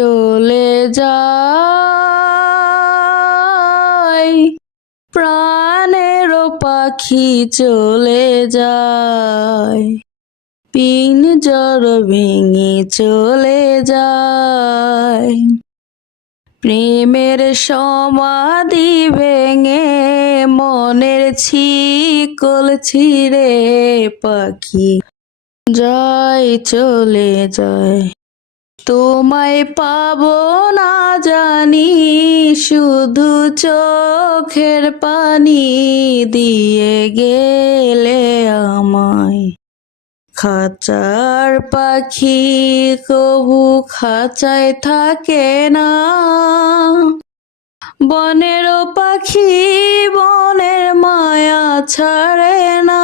চলে যায়, প্রাণেরও পাখি চলে যায়, পিঞ্জর ভেঙে চলে যায়। প্রেমের সমাধি ভেঙে মনের শিকল ছিঁড়ে পাখি যায় চলে যায়। তোমায় পাবো না জানি, শুধু চোখের পানি দিয়ে গেলে আমায়। খাঁচার পাখি কবু খাঁচায় থাকে না, বনেরও পাখি বনের মায়া ছাড়ে না।